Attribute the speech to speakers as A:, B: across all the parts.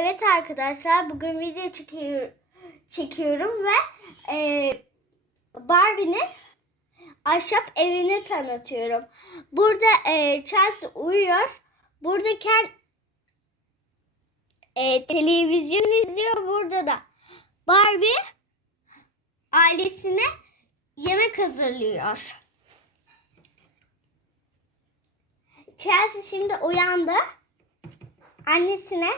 A: Evet arkadaşlar bugün video çekiyor, çekiyorum ve e, Barbie'nin ahşap evini tanıtıyorum. Burada e, Chelsea uyuyor. Burada Ken e, televizyon izliyor. Burada da Barbie ailesine yemek hazırlıyor. Chelsea şimdi uyandı. Annesine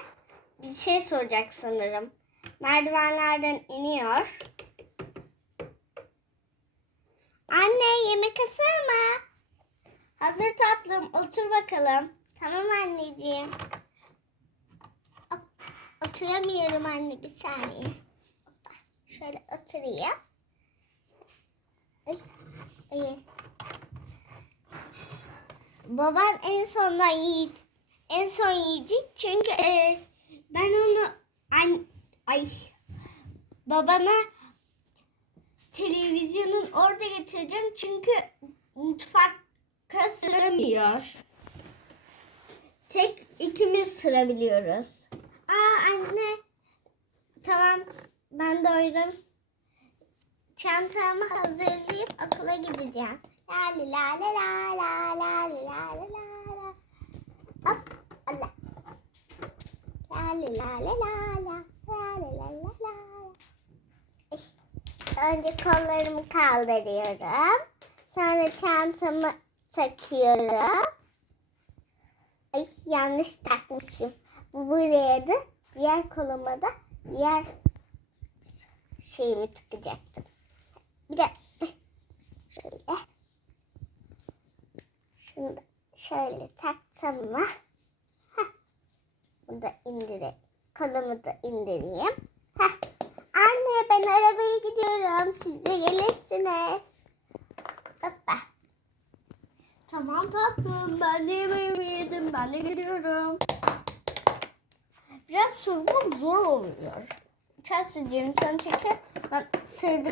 A: bir şey soracak sanırım. Merdivenlerden iniyor. Anne yemek hazır mı? Hazır tatlım. Otur bakalım. Tamam anneciğim. Oturamıyorum anne bir saniye. Hoppa, Şöyle oturayım. Ay. Baban en sonunda yiyecek. En son yiyecek çünkü e, ben onu an, ay babana televizyonun orada getireceğim çünkü mutfakta sığamıyor. Tek ikimiz sırabiliyoruz. Aa anne. Tamam ben doydum. Çantamı hazırlayıp okula gideceğim. La la la la la la la la. önce kollarımı kaldırıyorum. Sonra çantamı takıyorum. Ay yanlış takmışım. Bu buraya da diğer koluma da diğer şeyimi takacaktım. Bir de eh, şöyle şunu da şöyle taktım mı? Da indireyim. Kolumu da indireyim. Heh. Anne ben arabaya gidiyorum. Siz de gelirsiniz. Hoppa. Tamam tatlım. Ben de yemeğimi yedim. Ben de gidiyorum. Biraz sormam zor oluyor. Chelsea'cığım sen çeker. Ben sırdık